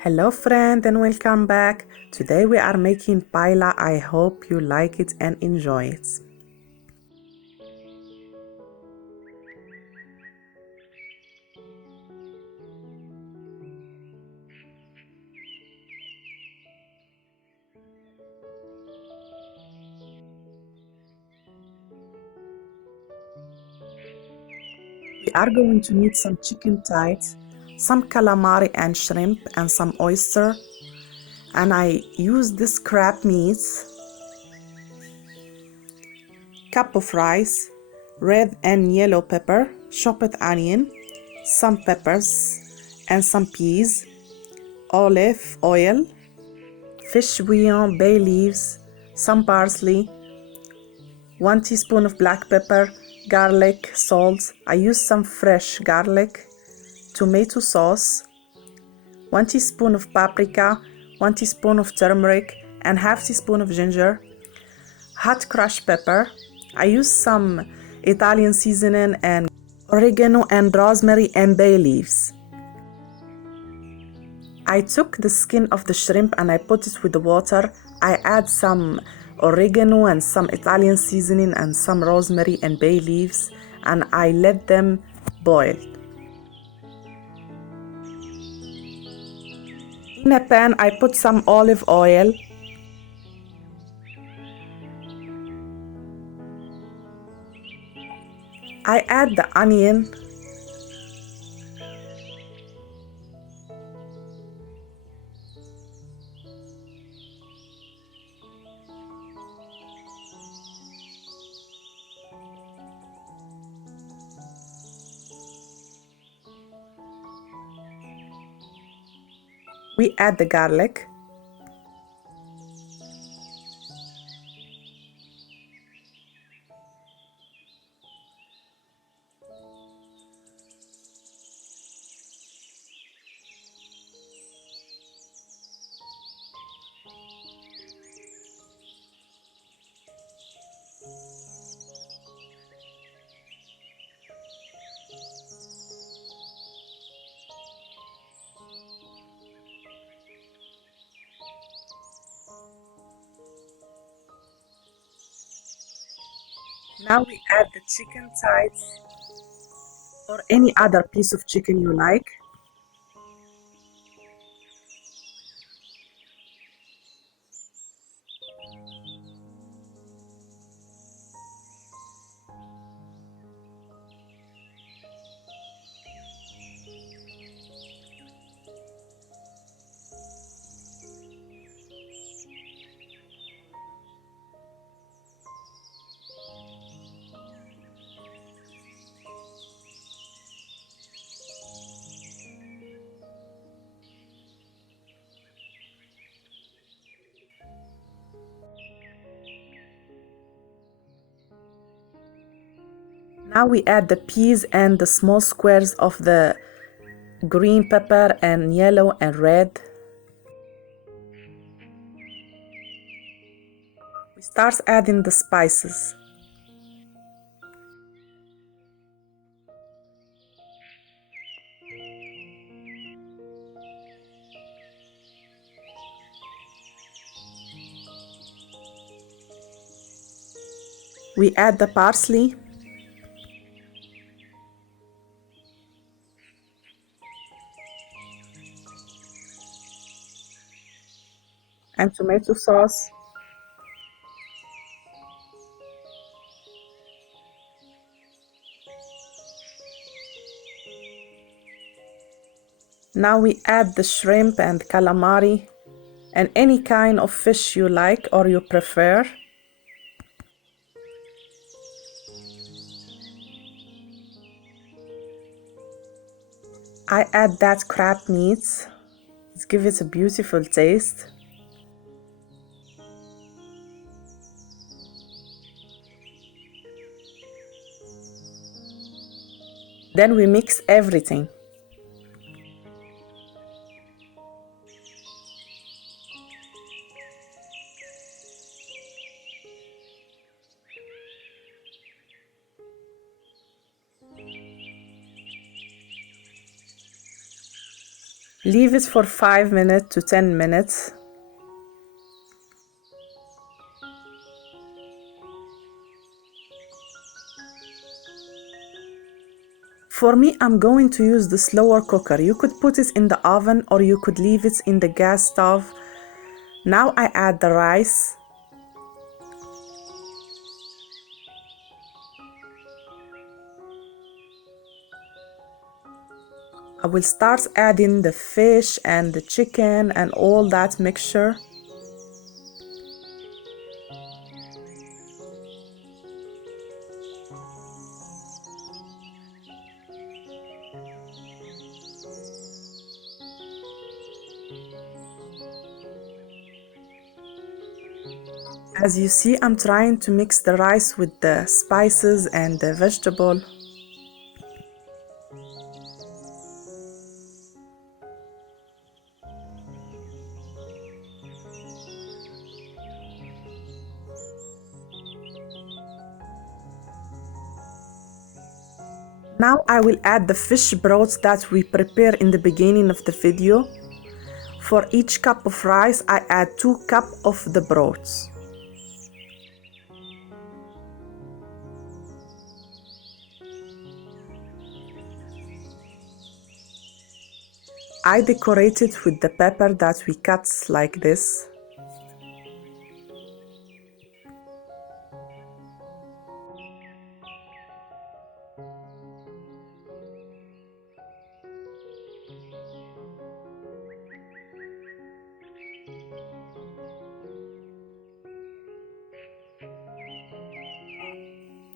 Hello friend and welcome back. Today we are making paella. I hope you like it and enjoy it. We are going to need some chicken thighs, some calamari and shrimp and some oyster. And I use this crab meat, cup of rice, red and yellow pepper, chopped onion, some peppers and some peas, olive oil, fish bouillon, bay leaves, some parsley, 1 teaspoon of black pepper, garlic, salt. I use some fresh garlic, tomato sauce, 1 teaspoon of paprika, 1 teaspoon of turmeric, and half teaspoon of ginger, hot crushed pepper. I use some Italian seasoning and oregano and rosemary and bay leaves. I took the skin of the shrimp and I put it with the water. I add some oregano and some Italian seasoning and some rosemary and bay leaves, and I let them boil. In a pan, I put some olive oil. I add the onion. We add the garlic. Now we add the chicken thighs or any other piece of chicken you like. Now we add the peas and the small squares of the green pepper and yellow and red. We start adding the spices. We add the parsley. And tomato sauce. Now we add the shrimp and calamari and any kind of fish you like or you prefer. I add that crab meat. It gives it a beautiful taste. Then we mix everything. Leave it for 5 minutes to 10 minutes. For me, I'm going to use the slower cooker. You could put it in the oven or you could leave it in the gas stove. Now I add the rice. I will start adding the fish and the chicken and all that mixture. As you see, I'm trying to mix the rice with the spices and the vegetable. Now I will add the fish broth that we prepared in the beginning of the video. For each cup of rice, I add 2 cups of the broth. I decorate it with the pepper that we cut like this.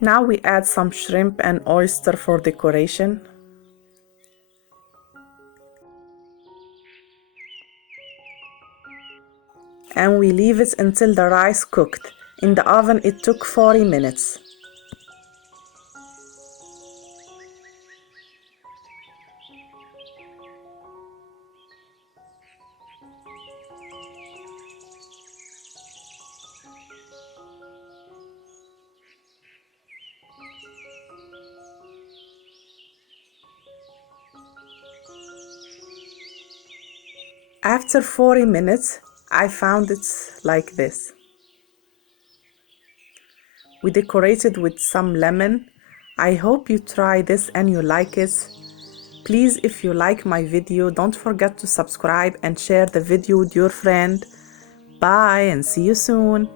Now we add some shrimp and oyster for decoration. And we leave it until the rice cooked. In the oven it took 40 minutes. After 40 minutes, I found it like this. We decorated with some lemon. I hope you try this and you like it. Please, if you like my video, don't forget to subscribe and share the video with your friend. Bye and see you soon.